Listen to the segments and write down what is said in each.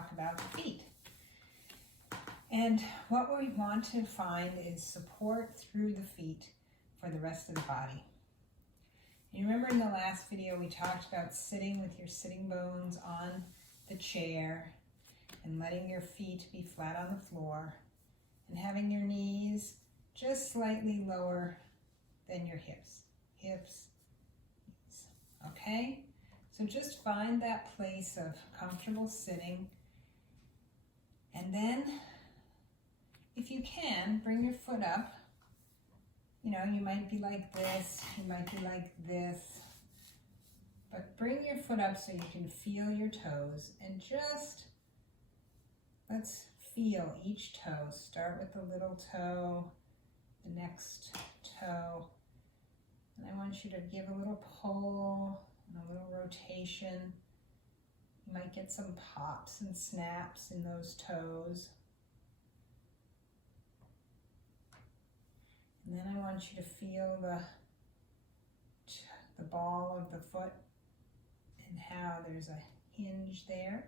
talk about the feet. And what we want to find is support through the feet for the rest of the body. You remember in the last video we talked about sitting with your sitting bones on the chair and letting your feet be flat on the floor and having your knees just slightly lower than your hips. Hips, knees. Okay? So just find that place of comfortable sitting, and then if you can, bring your foot up. You know, you might be like this, you might be like this, but bring your foot up so you can feel your toes, and just let's feel each toe. Start with the little toe, the next toe, and I want you to give a little pull and a little rotation. You might get some pops and snaps in those toes. And then I want you to feel the ball of the foot and how there's a hinge there.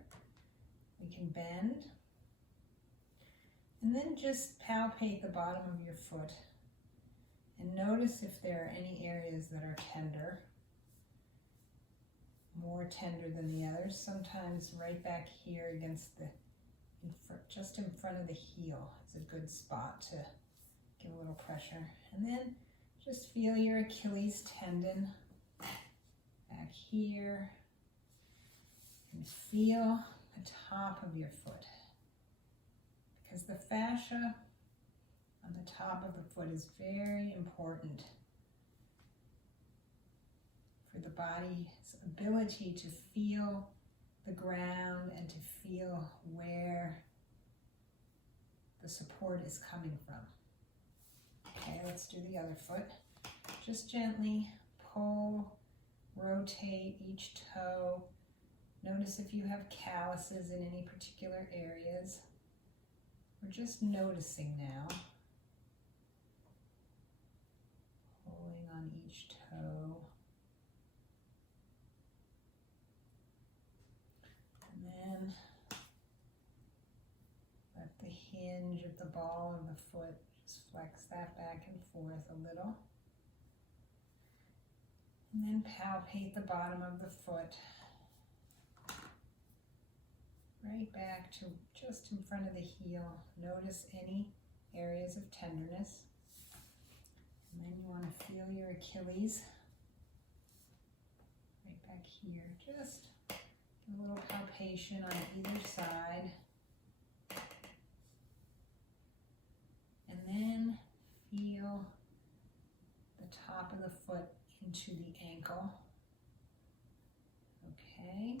We can bend. And then just palpate the bottom of your foot and notice if there are any areas that are tender, more tender than the others. Sometimes right back here against just in front of the heel is a good spot to give a little pressure. And then just feel your Achilles tendon back here, and feel the top of your foot, because the fascia on the top of the foot is very important for the body's ability to feel the ground and to feel where the support is coming from. Okay, let's do the other foot. Just gently pull, rotate each toe. Notice if you have calluses in any particular areas. We're just noticing now. Pulling on each toe. And then let the hinge of the ball of the foot, just flex that back and forth a little. And then palpate the bottom of the foot. Right back to just in front of the heel. Notice any areas of tenderness. And then you want to feel your Achilles. Right back here. Just a little palpation on either side. And then feel the top of the foot into the ankle. Okay.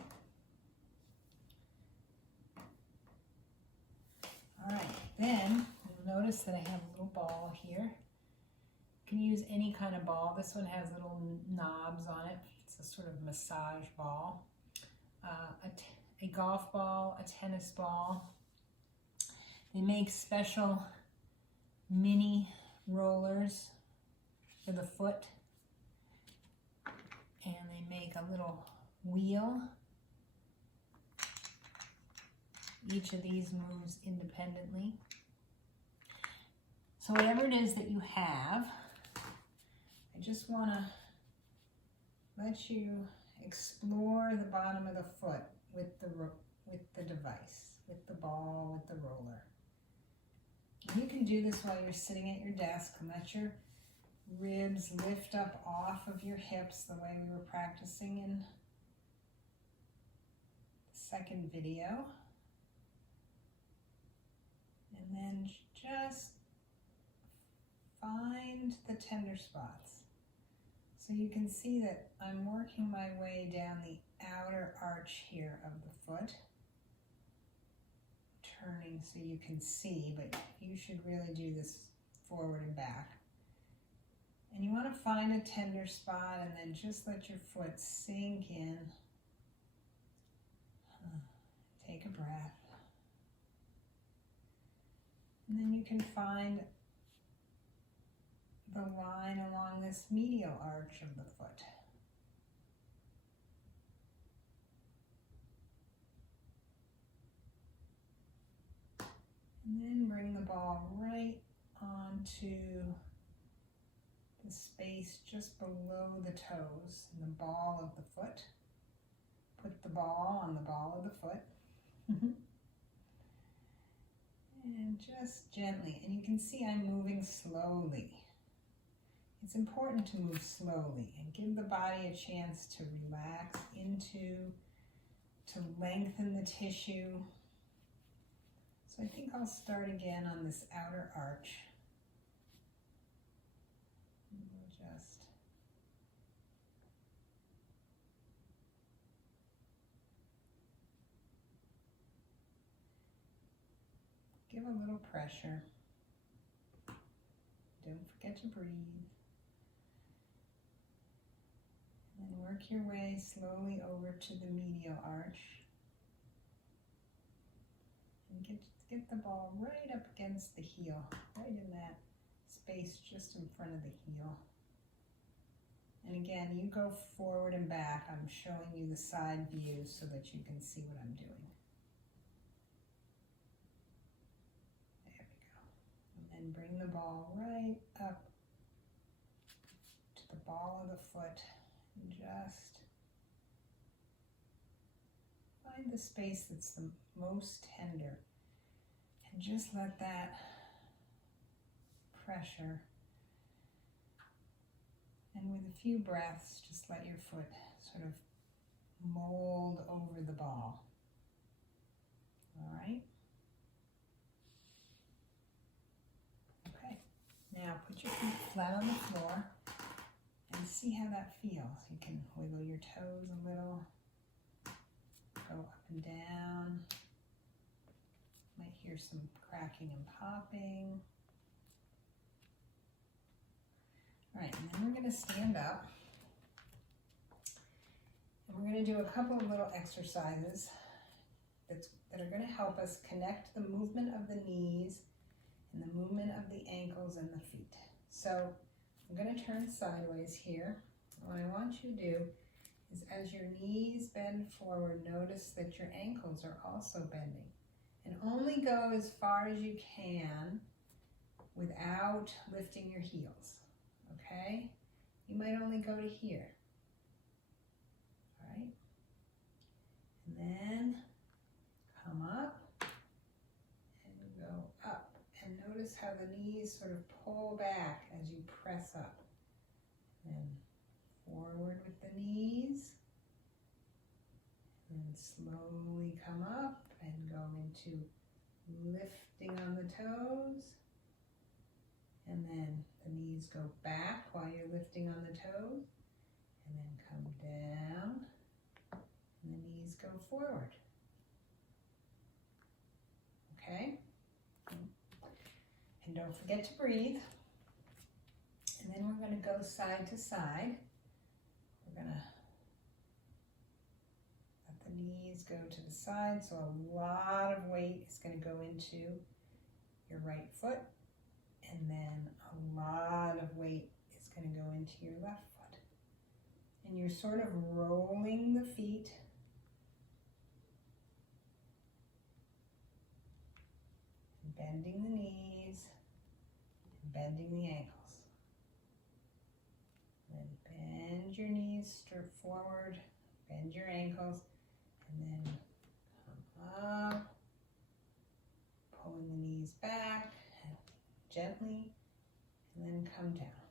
All right, then you'll notice that I have a little ball here. You can use any kind of ball. This one has little knobs on it. It's a sort of massage ball. A golf ball, a tennis ball. They make special mini rollers for the foot, and they make a little wheel. Each of these moves independently. So whatever it is that you have, I just want to let you explore the bottom of the foot with the device, with the ball, with the roller. And you can do this while you're sitting at your desk, and let your ribs lift up off of your hips the way we were practicing in the second video. And then just find the tender spots. So you can see that I'm working my way down the outer arch here of the foot, turning so you can see, but you should really do this forward and back. And you want to find a tender spot and then just let your foot sink in. Take a breath. And then you can find the line along this medial arch of the foot. And then bring the ball right onto the space just below the toes and the ball of the foot. Put the ball on the ball of the foot. And just gently, and you can see I'm moving slowly. It's important to move slowly and give the body a chance to relax to lengthen the tissue. So I think I'll start again on this outer arch. And we'll just give a little pressure. Don't forget to breathe. And work your way slowly over to the medial arch. And get the ball right up against the heel, right in that space just in front of the heel. And again, you go forward and back. I'm showing you the side view so that you can see what I'm doing. There we go. And then bring the ball right up to the ball of the foot. And just find the space that's the most tender. And just let that pressure, and with a few breaths, just let your foot sort of mold over the ball. All right? Okay. Now put your feet flat on the floor and see how that feels. You can wiggle your toes a little, go up and down. Might hear some cracking and popping. All right, and then we're going to stand up. And we're going to do a couple of little exercises that are going to help us connect the movement of the knees and the movement of the ankles and the feet. So I'm going to turn sideways here. What I want you to do is, as your knees bend forward, notice that your ankles are also bending. And only go as far as you can without lifting your heels, okay? You might only go to here, all right? And then come up and go up. And notice how the knees sort of pull back as you press up. And forward with the knees. And slowly come up and go into lifting on the toes. And then the knees go back while you're lifting on the toes. And then come down. And the knees go forward. Okay? And don't forget to breathe. And then we're going to go side to side. We're going to let the knees go to the side, so a lot of weight is going to go into your right foot, and then a lot of weight is going to go into your left foot. And you're sort of rolling the feet bending the knees, and bending the ankles. Then bend your knees straight forward, bend your ankles, and then come up, pulling the knees back gently, and then come down.